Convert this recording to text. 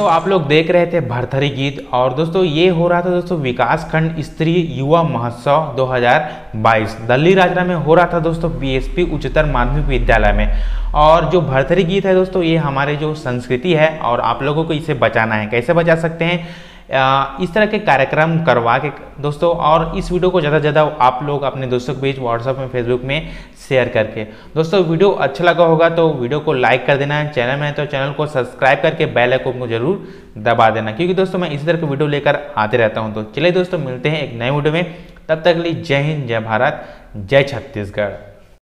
दोस्तों आप लोग देख रहे थे भरथरी गीत और दोस्तों ये हो रहा था दोस्तों विकास खंड स्तरीय युवा महोत्सव 2022 दल्ली राजरा में हो रहा था दोस्तों बीएसपी उच्चतर माध्यमिक विद्यालय में। और जो भरथरी गीत है दोस्तों ये हमारे जो संस्कृति है और आप लोगों को इसे बचाना है। कैसे बचा सकते हैं इस तरह के कार्यक्रम करवा के दोस्तों, और इस वीडियो को ज़्यादा से ज़्यादा आप लोग अपने दोस्तों के बीच व्हाट्सएप में फेसबुक में शेयर करके। दोस्तों वीडियो अच्छा लगा होगा तो वीडियो को लाइक कर देना है, चैनल में है तो चैनल को सब्सक्राइब करके बेल आइकन को जरूर दबा देना, क्योंकि दोस्तों मैं इसी तरह के वीडियो लेकर आते रहता हूँ। तो चलिए दोस्तों मिलते हैं एक नए वीडियो में, तब तक के लिए जय हिंद, जय भारत, जय छत्तीसगढ़।